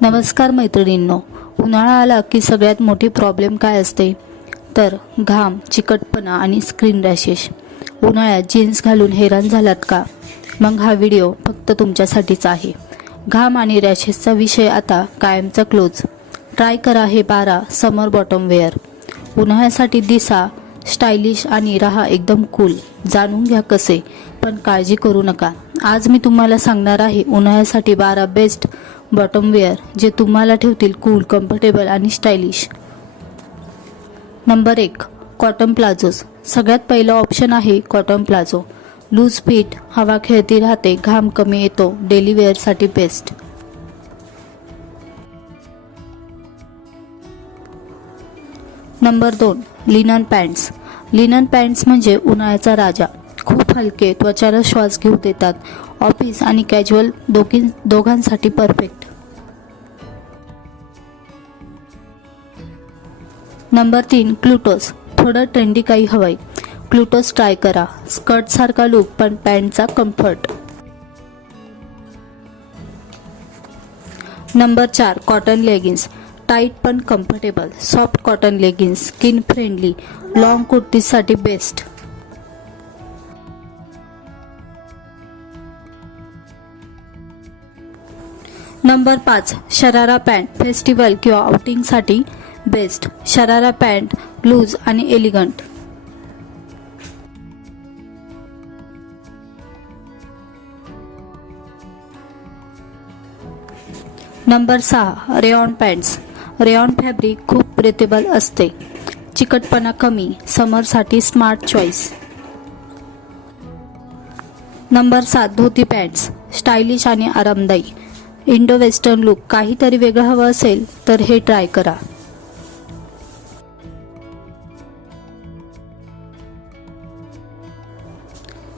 नमस्कार मैत्रिणींनो, उन्हाळा आला की सगळ्यात मोठी प्रॉब्लेम काय असते तर घाम, चिकटपणा आणि स्किन रॅशेस। उन्हाळ्यात जीन्स घालून हैराण झालात का? मग हा व्हिडिओ फक्त तुमच्यासाठीच आहे। घाम आणि रॅशेसचा विषय आता कायमचा क्लोज। ट्राय करा हे 12 समर बॉटम वेअर। उन्हाळ्यासाठी दिसा स्टाइलिश आणि राहा एकदम कूल। जाणून घ्या कसे, पण काळजी करू नका। आज मी तुम्हाला सांगणार आहे उन्हाळ्यासाठी 12 बेस्ट बॉटम वेअर जे तुम्हाला ठेवतील कूल, कम्फर्टेबल आणि स्टाइलिश। Number 1, cotton palazzos. सगळ्यात पहिला ऑप्शन आहे कॉटन प्लाझो। लूज फिट, हवा खेळती राहते, घाम कमी येतो, डेली वेअरसाठी best. Number 2, linen pants. Linen pants म्हणजे उन्हाळ्याचा राजा। खूप हलके, त्वचाला श्वास घेऊ देतात, ऑफिस आणि कॅज्युअल दोघांसाठी परफेक्ट। नंबर 3, क्लुटोस। थोडं ट्रेंडी काही हवंय, क्लुटोस ट्राय करा। स्कर्ट सारखा लुक पण पॅन्टचा comfort. Number 4, cotton leggings. Tight पण comfortable, soft cotton leggings, skin friendly, long कुर्तीसाठी best. Number 5, sharara pant. Festival किंवा आउटिंगसाठी बेस्ट। शरारा पॅन्ट लूज आणि elegant. Number 6, rayon pants. Rayon fabric खूप ब्रेथेबल असते, चिकटपणा कमी, समरसाठी smart choice. Number 7, dhoti pants. Stylish आणि आरामदायी, इंडो वेस्टर्न लुक। काहीतरी वेगळं हवं असेल तर हे ट्राय करा।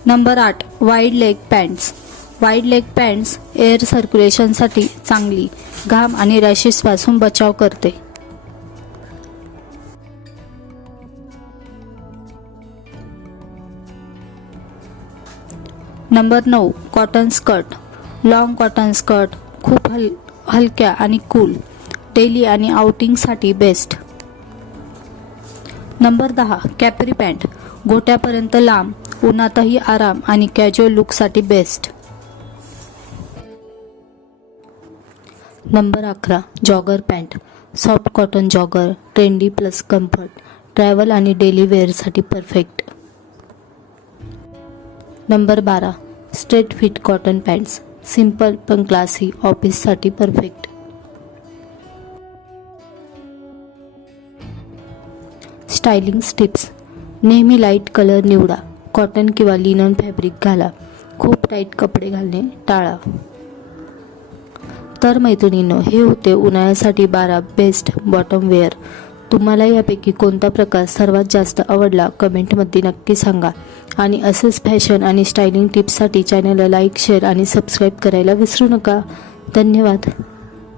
Number 8, wide leg pants. Wide leg pants air सर्क्युलेशनसाठी चांगली, घाम आणि रॅशेसपासून बचाव करते। Number 9, cotton skirt. Long cotton skirt खूप हलक्या आणि कूल, डेली आणि आउटिंगसाठी बेस्ट। Number 10, capri pant. गोट्यापर्यंत लांब, उन्हातही आराम आणि कॅज्युअल लुकसाठी best. Number 11, jogger pant. Soft cotton jogger, trendy plus comfort, travel आणि डेली वेअरसाठी perfect. Number 12, straight fit cotton pants. Simple पण क्लासी, ऑफिससाठी परफेक्ट। Styling tips. नेहमी लाईट कलर निवडा, कॉटन किंवा लिनन फॅब्रिक घाला, खूप टाईट कपडे घालणे टाळा। तर मैत्रिणींनो, हे होते उन्हाळ्यासाठी 12 बेस्ट बॉटम वेअर। तुम्हाला यापैकी कोणता प्रकार सर्वात जास्त आवडला कमेंटमध्ये नक्की सांगा। आणि असेच फॅशन आणि स्टायलिंग टिप्ससाठी चॅनलला लाईक, शेअर आणि सबस्क्राईब करायला विसरू नका। धन्यवाद।